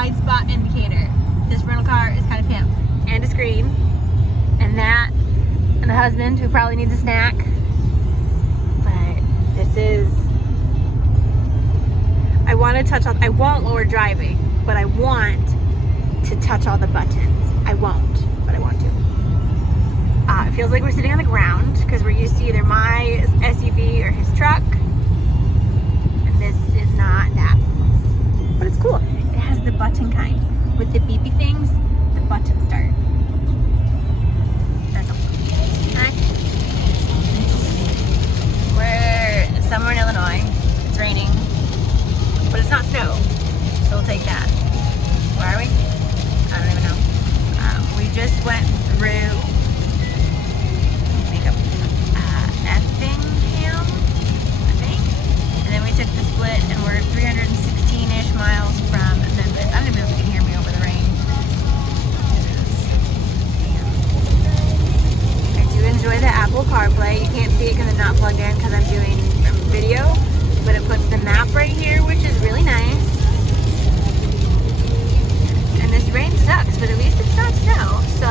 blind spot indicator. This rental car is kind of pimp. And a screen. And that. And the husband who probably needs a snack. But this is... I want to touch on... I won't while we're driving. But I want to touch all the buttons. I won't, but I want to. It feels like we're sitting on the ground because we're used to either my SUV or his truck. And this is not that. But it's cool. It has the button kind. With the beepy things, the buttons start. That's awesome. Hi. We're somewhere in Illinois. It's raining. But it's not snow. So we'll take that. Where are we? I don't even know. We just went through Effingham, I think. And then we took the split and we're 316-ish miles from Memphis. I don't even know if you can hear me over the rain. I do enjoy the Apple CarPlay. You can't see it because it's not plugged in because I'm doing video. But it puts the map right here, which is really nice. And this rain sucks, but at least it's not snow, so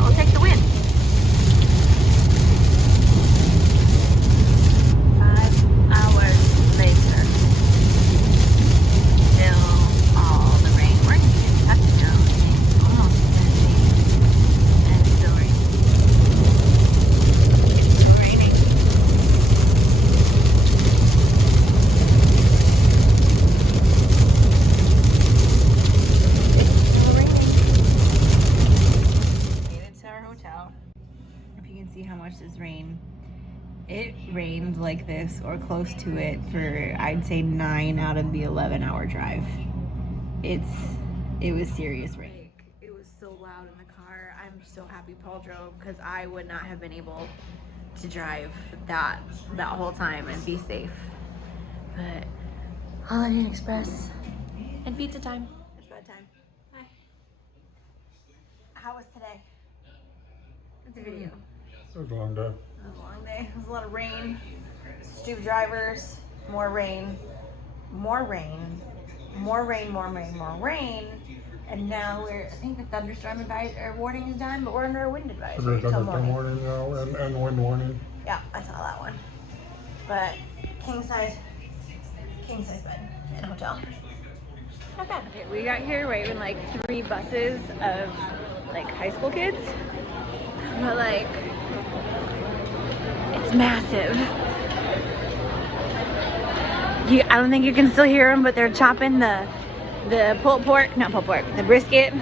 I'll take the win. 5 hours later, still all the rain. We're gonna get up to go. It's almost empty, and it's still raining. It's still raining. See how much this rain. It rained like this or close to it for I'd say 9 out of the 11-hour drive. It was serious rain. It was so loud in the car. I'm so happy Paul drove because I would not have been able to drive that whole time and be safe. But Holiday Inn Express and pizza time. It's bedtime. Hi. How was today? It's a video. It was a long day. It was a long day. It was a lot of rain. Stupid drivers. More rain. More rain. More rain, more rain, more rain. And now I think the thunderstorm warning is done, but we're under a wind advisory until morning. And wind warning. Yeah, I saw that one. But king size bed in a hotel. Not bad. Okay, we got here right when like 3 buses of like high school kids. But like, it's massive. I don't think you can still hear them, but they're chopping the the brisket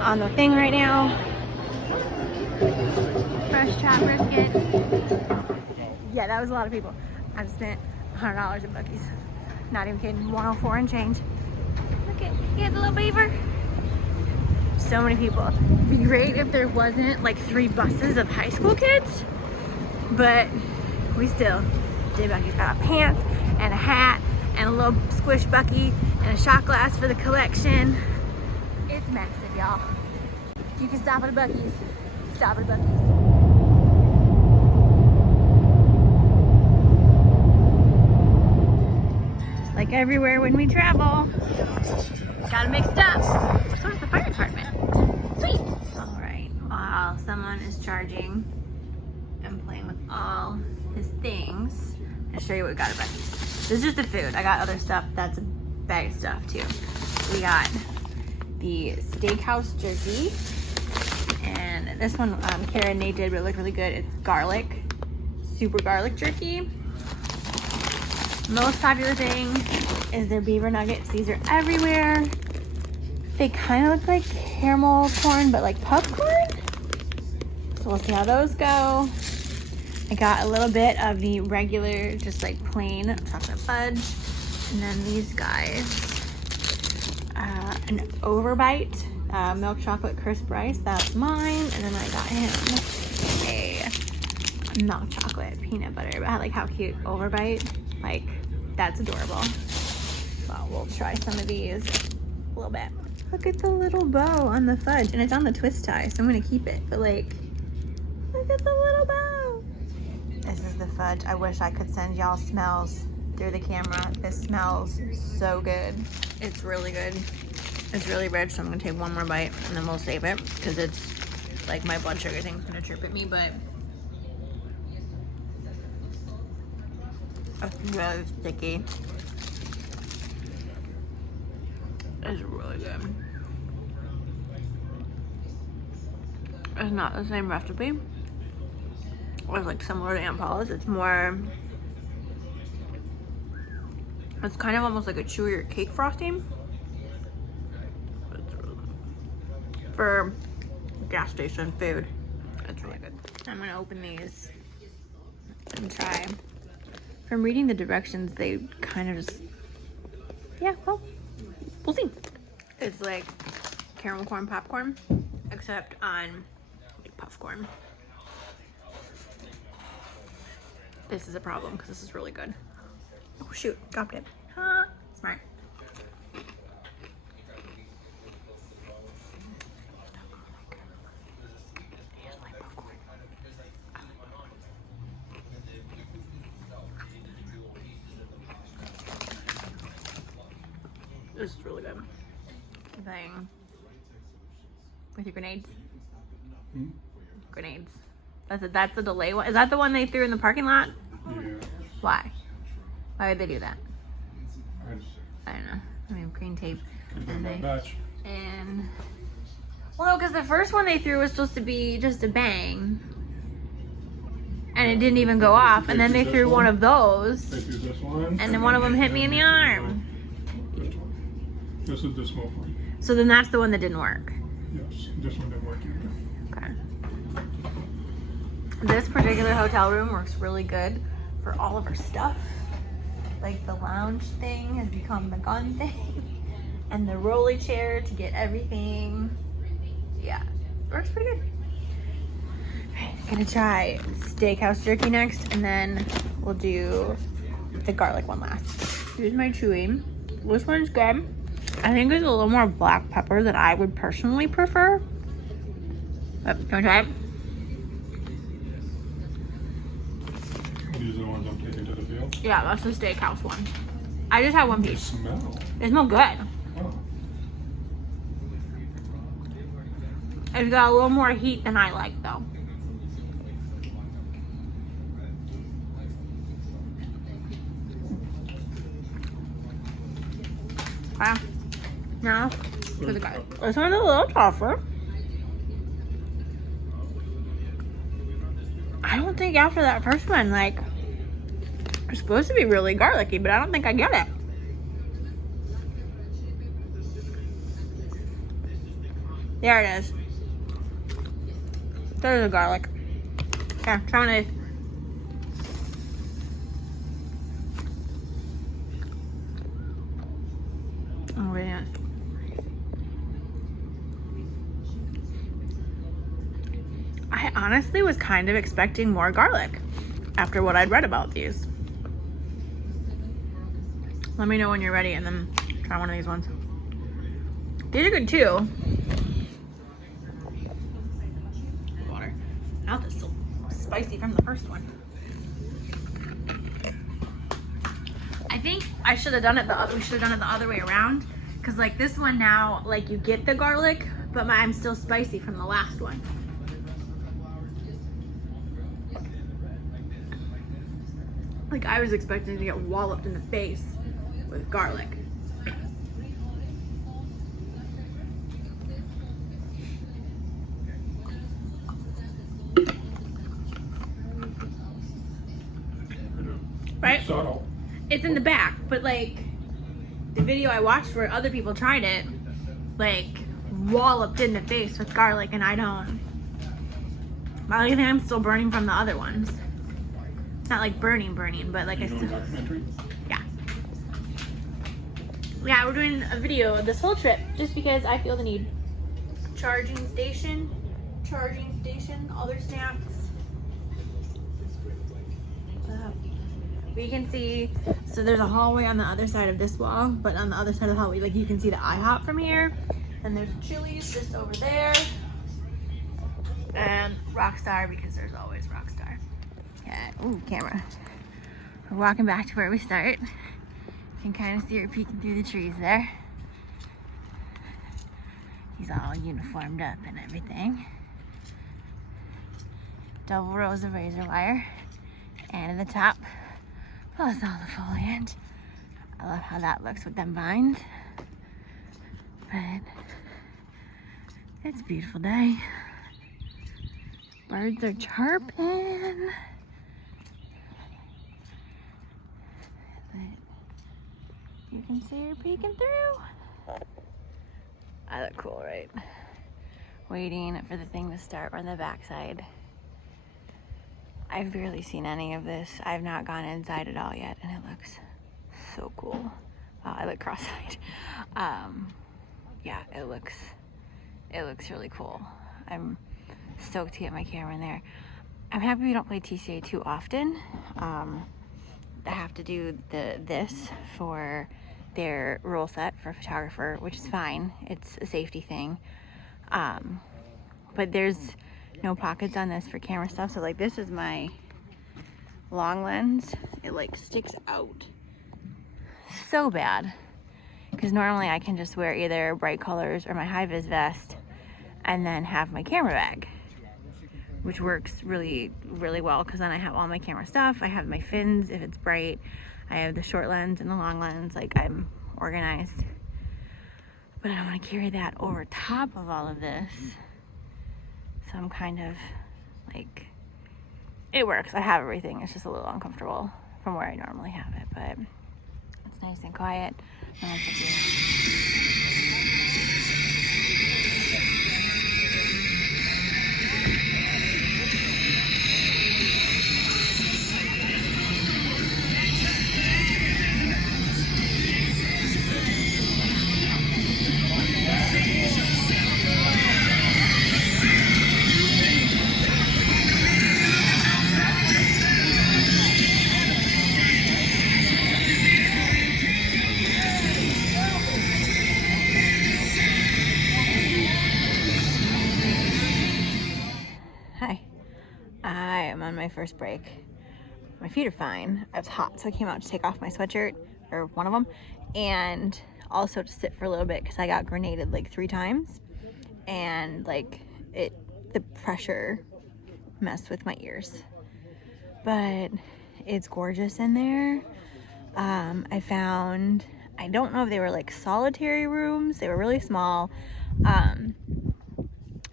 on the thing right now. Fresh chopped brisket. Yeah, that was a lot of people. I've spent $100 at Buc-ee's. Not even kidding, 104 and change. Look at, you had the little beaver. So many people. It'd be great if there wasn't like 3 buses of high school kids, but we still did. Buc-ee's got pants and a hat and a little squish Buc-ee and a shot glass for the collection. It's massive, y'all. If you can stop at a Buc-ee's, stop at a Buc-ee's. Just like everywhere when we travel, gotta mix it up. So does the fire department. Sweet. All right, while someone is charging and playing with all his things, I'll show you what we got at Buc-ee's. This is just the food. I got other stuff that's a bag of stuff too. We got the steakhouse jerky, and this one Kara and Nate did, but it looked really good. It's garlic, super garlic jerky. Most popular thing is their beaver nuggets. These are everywhere. They kind of look like caramel corn, but like popcorn. So we'll see how those go. I got a little bit of the regular, just like plain chocolate fudge. And then these guys, an Overbite milk chocolate crisp rice. That's mine. And then I got him a milk chocolate peanut butter. But I like how cute Overbite. Like, that's adorable. Well, we'll try some of these a little bit. Look at the little bow on the fudge, and it's on the twist tie, so I'm gonna keep it. But like, look at the little bow. This is the fudge. I wish I could send y'all smells through the camera. This smells so good. It's really good. It's really rich, so I'm gonna take one more bite and then we'll save it because it's like my blood sugar thing's gonna chirp at me, but it's really sticky. It's really good. It's not the same recipe. It's like similar to Aunt Paula's. It's more, it's kind of almost like a chewier cake frosting. It's really good. For gas station food, it's really good. I'm gonna open these and try. From reading the directions, they kind of just, yeah, well, we'll see. It's like caramel corn popcorn, except on like puff corn. This is a problem because this is really good. Oh shoot, dropped it. Huh? Smart. Here's my popcorn. This is really good. Thing with your grenades. Grenades. That's the delay one. Is that the one they threw in the parking lot? Yeah. Why? Why would they do that? I I don't know. I mean, green tape. and And batch. well, no, because the first one they threw was supposed to be just a bang, and it didn't even go off. And then they threw one of those, They do this one. and then one of them hit me in the arm. This one. This is the smoke one. So then that's the one that didn't work. Yes, this one didn't work either. Okay. This particular hotel room works really good for all of our stuff. Like the lounge thing has become the gun thing, and the rolly chair to get everything. Yeah, works pretty good. Alright, gonna try steakhouse jerky next, and then we'll do the garlic one last. Here's my chewy. This one's good. I think there's a little more black pepper than I would personally prefer. But you wanna try it? These are the ones I'm taking to the field. Yeah, that's the steakhouse one. I just had one They piece. smell. They smell good. Oh. It's got a little more heat than I like, though. Okay. Now, for the garlic. This one's a little tougher. I don't think after that first one, like, it's supposed to be really garlicky, but I don't think I get it. There it is. There's the garlic. Yeah, try one of these. Oh, man. I honestly was kind of expecting more garlic after what I'd read about these. Let me know when you're ready and then try one of these ones. These are good too. Water. Mouth is still spicy from the first one. I think I should have done it we should have done it the other way around. Cause like this one now, like you get the garlic, but I'm still spicy from the last one. Like I was expecting to get walloped in the face with garlic. Right? Subtle. It's in the back, but like the video I watched where other people tried it, like walloped in the face with garlic, and I don't. I think I'm still burning from the other ones. Not like burning, but like I You doing still. documentary? Yeah. Yeah, we're doing a video this whole trip just because I feel the need. Charging station, other snacks. We can see, so there's a hallway on the other side of this wall, but on the other side of the hallway, like you can see the IHOP from here. And there's Chili's just over there. And Rockstar, because there's always Rockstar. Yeah, ooh, camera. We're walking back to where we start. You can kind of see her peeking through the trees there. He's all uniformed up and everything. Double rows of razor wire. And at the top, plus all the foliage. I love how that looks with them vines. But it's a beautiful day. Birds are chirping. You can see her peeking through. I look cool, right? Waiting for the thing to start on the backside. I've barely seen any of this. I've not gone inside at all yet, and it looks so cool. Wow, I look cross-eyed. Yeah, it looks really cool. I'm stoked to get my camera in there. I'm happy we don't play TCA too often. I have to do this for their rule set for a photographer, which is fine. It's a safety thing. But there's no pockets on this for camera stuff. So like this is my long lens. It like sticks out so bad. Because normally I can just wear either bright colors or my high-vis vest and then have my camera bag, which works really, really well because then I have all my camera stuff. I have my fins if it's bright. I have the short lens and the long lens. Like, I'm organized. But I don't want to carry that over top of all of this. So I'm kind of like, it works. I have everything. It's just a little uncomfortable from where I normally have it, but it's nice and quiet. Hi, I am on my first break. My feet are fine. I was hot, so I came out to take off my sweatshirt, or one of them, and also to sit for a little bit because I got grenaded like 3 times, and like the pressure messed with my ears. But it's gorgeous in there. I found, I don't know if they were like solitary rooms. They were really small.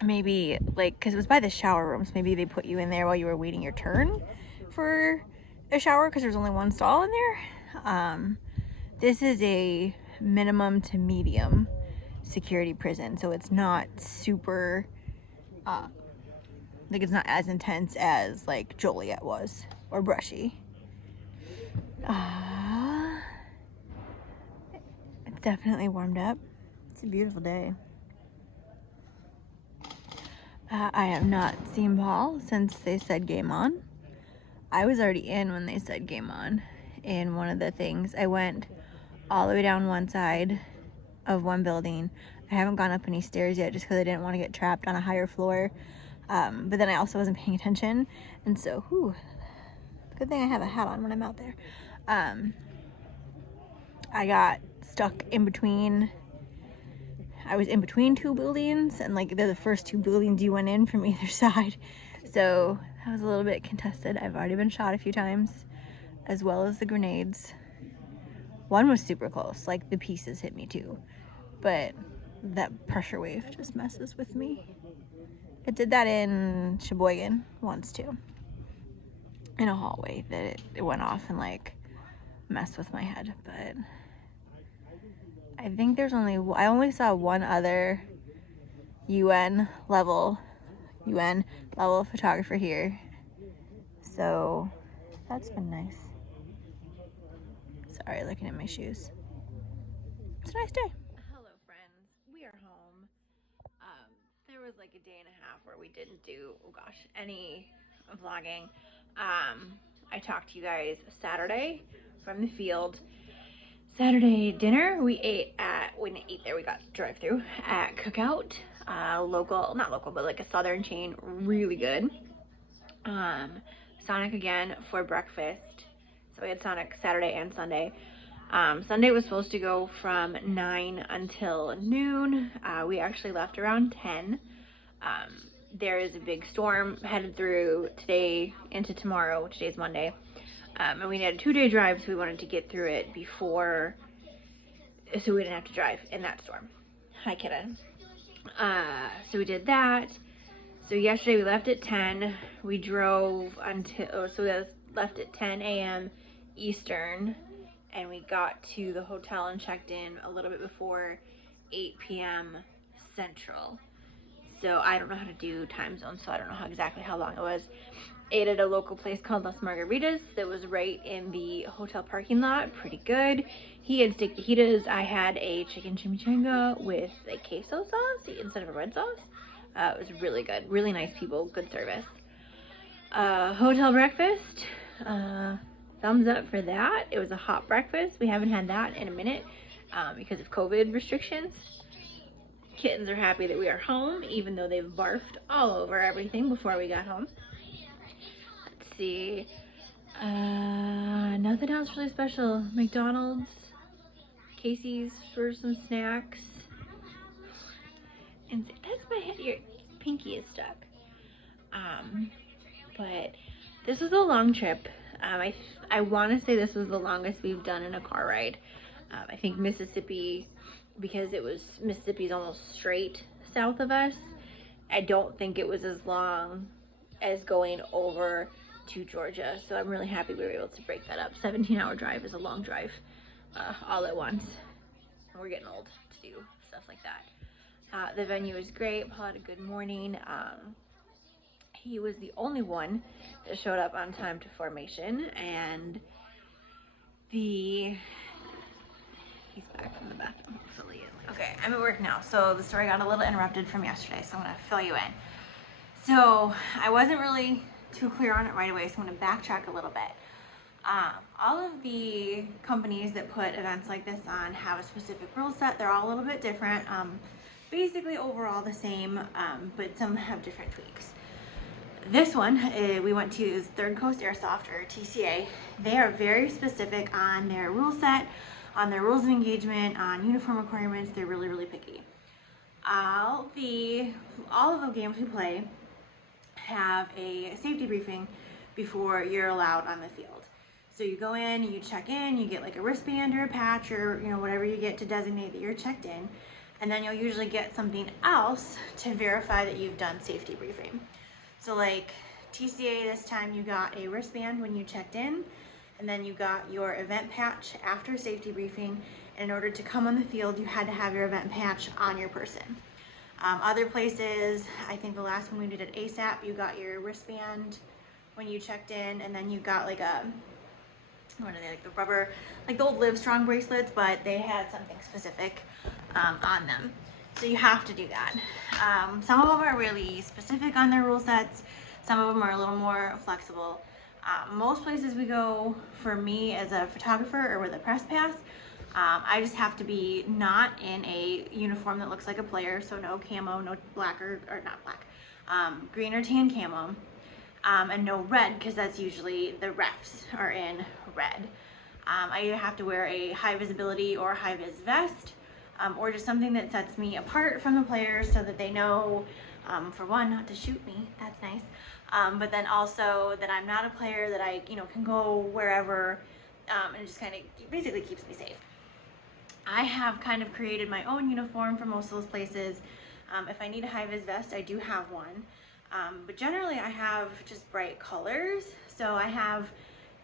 Maybe like, because it was by the shower rooms, maybe they put you in there while you were waiting your turn for a shower because there's only one stall in there. This is a minimum to medium security prison, so it's not super like it's not as intense as like Joliet was or Brushy. It's definitely warmed up. It's a beautiful day. I have not seen Paul since they said game on. I was already in when they said game on. And one of the things, I went all the way down one side of one building. I haven't gone up any stairs yet just because I didn't want to get trapped on a higher floor. But then I also wasn't paying attention. And so, good thing I have a hat on when I'm out there. I got stuck in between. I was in between 2 buildings, and like they're the first 2 buildings you went in from either side. So that was a little bit contested. I've already been shot a few times, as well as the grenades. One was super close, like the pieces hit me too. But that pressure wave just messes with me. It did that in Sheboygan once too. In a hallway that it went off and like messed with my head, but I think I only saw one other UN level photographer here. So that's been nice. Sorry, looking at my shoes. It's a nice day. Hello friends, we are home. There was like a day and a half where we didn't do, any vlogging. I talked to you guys Saturday from the field. Saturday dinner, we didn't eat there, we got drive-through at Cookout. Not local, but like a southern chain, really good. Sonic again for breakfast. So we had Sonic Saturday and Sunday. Sunday was supposed to go from 9 until noon. We actually left around 10. There is a big storm headed through today into tomorrow. Today's Monday. And we had a 2-day drive, so we wanted to get through it before, so we didn't have to drive in that storm. Hi, kitten. So we did that. So yesterday we left at 10. We drove until, so we left at 10 a.m. Eastern, and we got to the hotel and checked in a little bit before 8 p.m. Central. So I don't know how to do time zones, so I don't know exactly how long it was. Ate at a local place called Las Margaritas that was right in the hotel parking lot. Pretty good. He had steak fajitas. I had a chicken chimichanga with a queso sauce instead of a red sauce. It was really good. Really nice people. Good service. Hotel breakfast. Thumbs up for that. It was a hot breakfast. We haven't had that in a minute because of COVID restrictions. Kittens are happy that we are home, even though they've barfed all over everything before we got home. Let's see. Nothing else really special. McDonald's, Casey's for some snacks. And that's my head. Your pinky is stuck. But this was a long trip. I want to say this was the longest we've done in a car ride. I think Mississippi, because Mississippi's almost straight south of us. I don't think it was as long as going over to Georgia. So I'm really happy we were able to break that up. 17-hour drive is a long drive all at once. We're getting old to do stuff like that. The venue was great. Paul had a good morning. He was the only one that showed up on time to formation, and he's back from the bathroom. Hopefully he is. Okay, I'm at work now, so the story got a little interrupted from yesterday, so I'm gonna fill you in. So I wasn't really too clear on it right away, so I'm gonna backtrack a little bit. All of the companies that put events like this on have a specific rule set. They're all a little bit different. Basically overall the same, but some have different tweaks. This one we went to is Third Coast Airsoft, or TCA. They are very specific on their rule set, on their rules of engagement, on uniform requirements. They're really, really picky. All of the games we play have a safety briefing before you're allowed on the field. So you go in, you check in, you get like a wristband or a patch or whatever you get to designate that you're checked in, and then you'll usually get something else to verify that you've done safety briefing. So like TCA this time, you got a wristband when you checked in, and then you got your event patch after safety briefing. And in order to come on the field, you had to have your event patch on your person. Other places, I think the last one we did at ASAP, you got your wristband when you checked in, and then you got like what are they, like the rubber, like the old Livestrong bracelets, but they had something specific on them. So you have to do that. Some of them are really specific on their rule sets. Some of them are a little more flexible. Most places we go, for me as a photographer or with a press pass, I just have to be not in a uniform that looks like a player, so no camo, no black or not black, green or tan camo, and no red, because that's usually the refs are in red. I either have to wear a high visibility or high vis vest, or just something that sets me apart from the players so that they know, for one, not to shoot me. That's nice. But then also that I'm not a player, that I can go wherever, and it just kind of basically keeps me safe. I have kind of created my own uniform for most of those places. If I need a high vis vest, I do have one. But generally I have just bright colors. So I have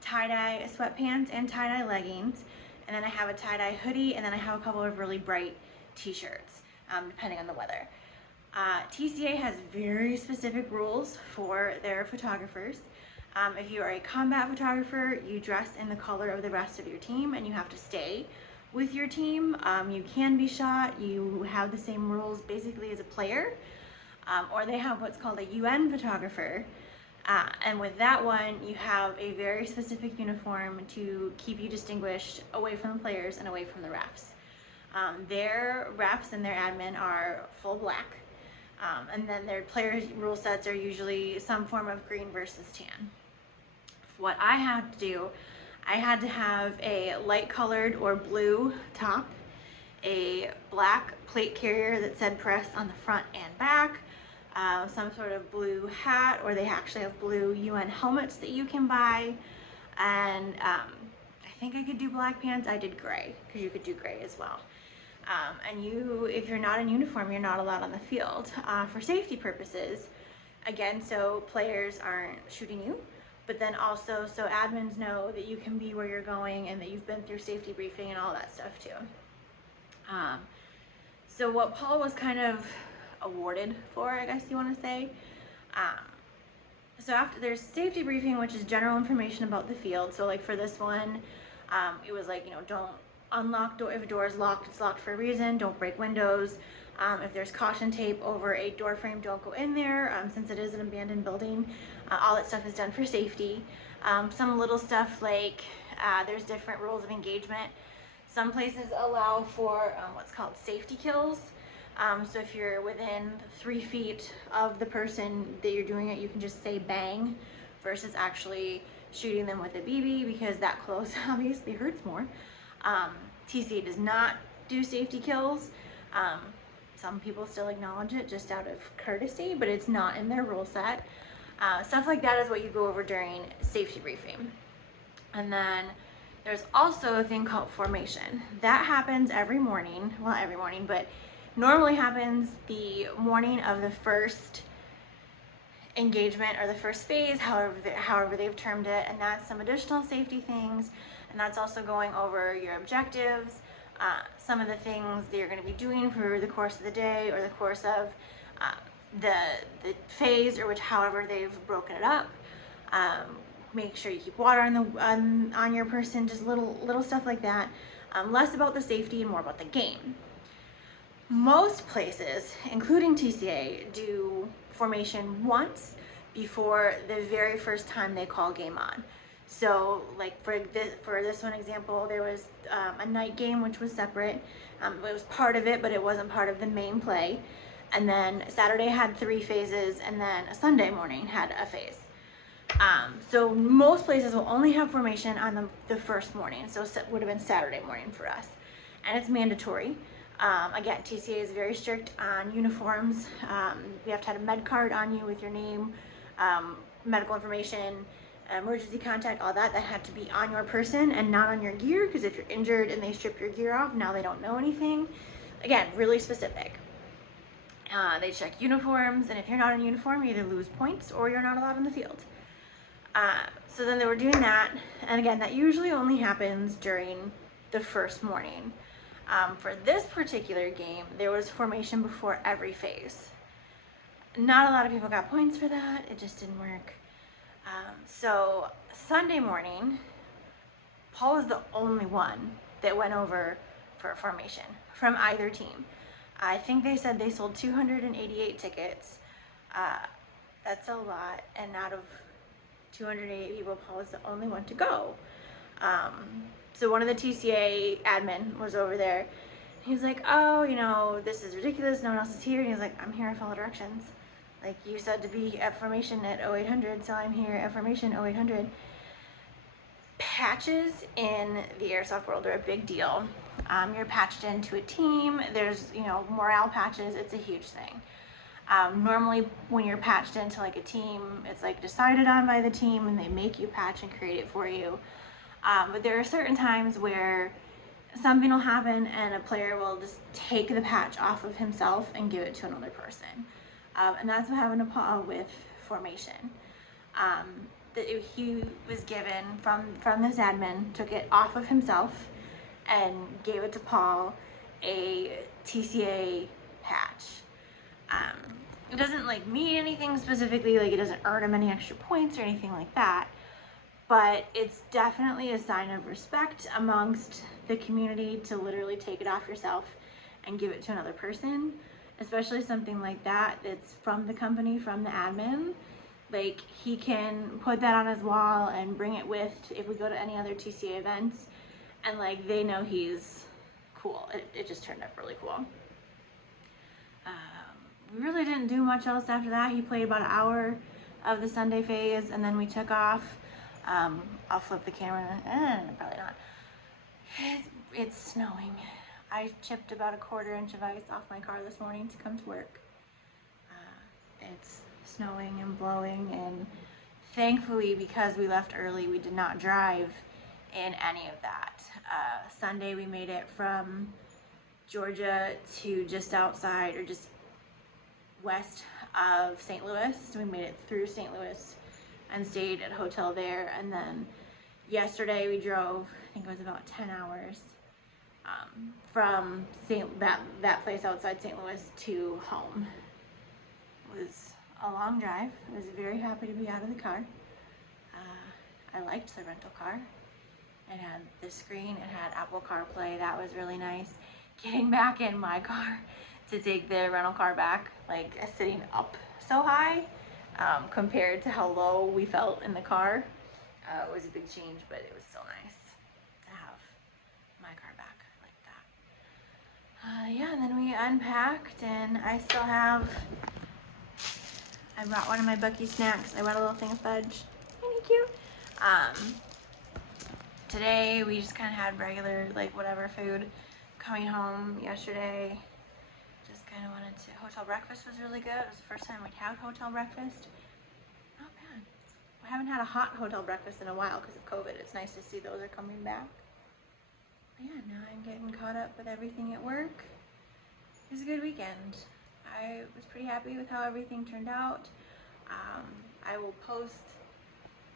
tie-dye sweatpants and tie-dye leggings, and then I have a tie-dye hoodie, and then I have a couple of really bright t-shirts, depending on the weather. TCA has very specific rules for their photographers. If you are a combat photographer, you dress in the color of the rest of your team, and you have to stay with your team. You can be shot. You have the same rules basically as a player, or they have what's called a UN photographer. And with that one, you have a very specific uniform to keep you distinguished away from the players and away from the refs. Their refs and their admin are full black. And then their players' rule sets are usually some form of green versus tan. What I have to do, I had to have a light colored or blue top, a black plate carrier that said press on the front and back, some sort of blue hat, or they actually have blue UN helmets that you can buy, and I think I could do black pants. I did gray, because you could do gray as well. And if you're not in uniform, you're not allowed on the field for safety purposes. Again, so players aren't shooting you, but then also so admins know that you can be where you're going and that you've been through safety briefing and all that stuff too. So what Paul was kind of awarded for, I guess you want to say, so after there's safety briefing, which is general information about the field. So like for this one, it was like, don't unlock door. If a door is locked, it's locked for a reason. Don't break windows. If there's caution tape over a door frame, don't go in there, since it is an abandoned building. All that stuff is done for safety. Some little stuff like there's different rules of engagement. Some places allow for what's called safety kills. So if you're within 3 feet of the person that you're doing it, you can just say bang versus actually shooting them with a BB, because that close obviously hurts more. TCA does not do safety kills. Some people still acknowledge it just out of courtesy, but it's not in their rule set. Stuff like that is what you go over during safety briefing. And then there's also a thing called formation. That happens every morning, well, not every morning, but normally happens the morning of the first engagement or the first phase, however they've termed it, and that's some additional safety things, and that's also going over your objectives, some of the things that you're going to be doing for the course of the day or the course of the phase, or however they've broken it up. Make sure you keep water on your person, just little stuff like that. Less about the safety and more about the game. Most places, including TCA, do formation once before the very first time they call game on. So like for this one example, there was a night game which was separate. It was part of it, but it wasn't part of the main play. And then Saturday had 3 phases, and then a Sunday morning had a phase. So most places will only have formation on the first morning, so it would have been Saturday morning for us, and it's mandatory. Again, TCA is very strict on uniforms. You have to have a med card on you with your name, medical information, emergency contact, all that had to be on your person and not on your gear, because if you're injured and they strip your gear off, now they don't know anything. Again, really specific. They check uniforms, and if you're not in uniform, you either lose points or you're not allowed on the field. So then they were doing that, and again, that usually only happens during the first morning. For this particular game, there was formation before every phase. Not a lot of people got points for that. It just didn't work. So Sunday morning, Paul was the only one that went over for formation from either team. I think they said they sold 288 tickets. That's a lot, and out of 288 people, Paul was the only one to go. So one of the TCA admin was over there. He was like, oh, this is ridiculous. No one else is here. And he was like, I'm here to follow directions. Like, you said to be at formation at 0800, so I'm here at formation 0800. Patches in the airsoft world are a big deal. You're patched into a team. There's, morale patches. It's a huge thing. Normally when you're patched into like a team, it's like decided on by the team and they make you patch and create it for you. But there are certain times where something will happen and a player will just take the patch off of himself and give it to another person. And that's what happened to Paul with formation. He was given from this admin, took it off of himself and gave it to Paul, a TCA patch. It doesn't mean anything specifically, it doesn't earn him any extra points or anything like that, but it's definitely a sign of respect amongst the community to literally take it off yourself and give it to another person, especially something like that that's from the company, from the admin. He can put that on his wall and bring it with if we go to any other TCA events, and they know he's cool. It just turned out really cool. We really didn't do much else after that. He played about an hour of the Sunday phase, and then we took off. I'll flip the camera. Probably not. It's snowing. I chipped about a 1/4 inch of ice off my car this morning to come to work. It's snowing and blowing, and thankfully, because we left early, we did not drive in any of that. Sunday we made it from Georgia to just outside, or just west of St. Louis. So we made it through St. Louis and stayed at a hotel there. And then yesterday we drove, I think it was about 10 hours from that place outside St. Louis to home. It was a long drive. I was very happy to be out of the car. I liked the rental car. It had the screen, it had Apple CarPlay. That was really nice. Getting back in my car to take the rental car back, like sitting up so high compared to how low we felt in the car, it was a big change, but it was still nice to have my car back like that. Yeah, and then we unpacked, and I brought one of my Bucky snacks. I brought a little thing of fudge. Thank you. Today we just kind of had regular, like, whatever food. Coming home yesterday, just kind of wanted to. Hotel breakfast was really good. It was the first time we'd had hotel breakfast. Not bad. I haven't had a hot hotel breakfast in a while because of COVID. It's nice to see those are coming back. But yeah, now I'm getting caught up with everything at work. It was a good weekend. I was pretty happy with how everything turned out. I will post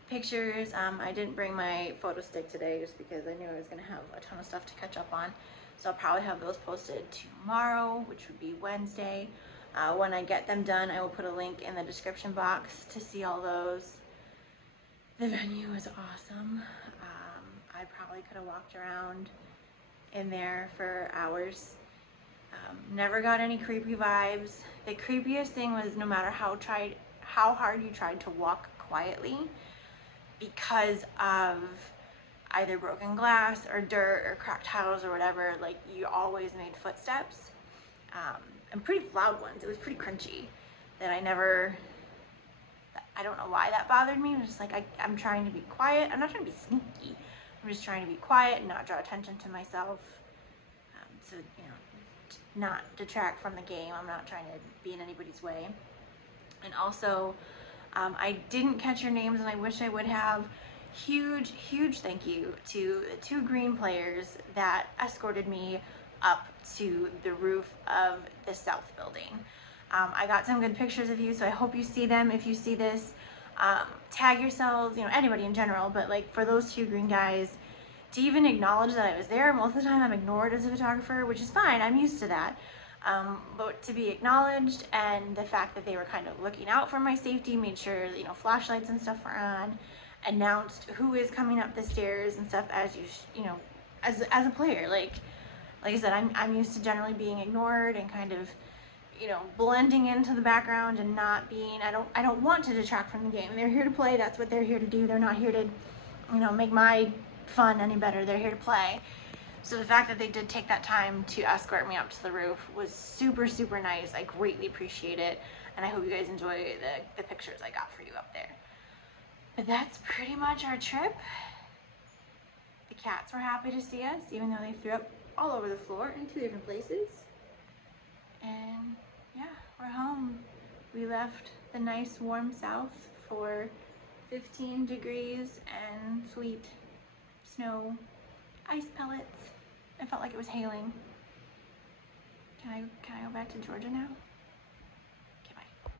pictures. I didn't bring my photo stick today just because I knew I was going to have a ton of stuff to catch up on. So I'll probably have those posted tomorrow, which would be Wednesday. When I get them done, I will put a link in the description box to see all those. The venue was awesome. I probably could have walked around in there for hours. Never got any creepy vibes. The creepiest thing was no matter how hard you tried to walk quietly, because of either broken glass or dirt or cracked tiles or whatever, like, you always made footsteps, and pretty loud ones. It was pretty crunchy that I don't know why that bothered me. I'm just like, I'm trying to be quiet. I'm not trying to be sneaky. I'm just trying to be quiet and not draw attention to myself, to, not detract from the game. I'm not trying to be in anybody's way. And also, I didn't catch your names, and I wish I would have. Huge thank you to the 2 green players that escorted me up to the roof of the south building. I got some good pictures of you, so I hope you see them. If you see this, tag yourselves, anybody in general, but like for those 2 green guys to even acknowledge that I was there. Most of the time I'm ignored as a photographer, which is fine, I'm used to that. But to be acknowledged, and the fact that they were kind of looking out for my safety, made sure, flashlights and stuff were on, announced who is coming up the stairs and stuff as as a player. Like I said, I'm used to generally being ignored and kind of, blending into the background and not being, I don't want to detract from the game. They're here to play. That's what they're here to do. They're not here to, make my fun any better. They're here to play. So the fact that they did take that time to escort me up to the roof was super nice. I greatly appreciate it, and I hope you guys enjoy the pictures I got for you up there. But that's pretty much our trip. The cats were happy to see us, even though they threw up all over the floor in 2 different places. And yeah, we're home. We left the nice warm south for 15 degrees and sleet, snow, ice pellets. I felt like it was hailing. Can I go back to Georgia now?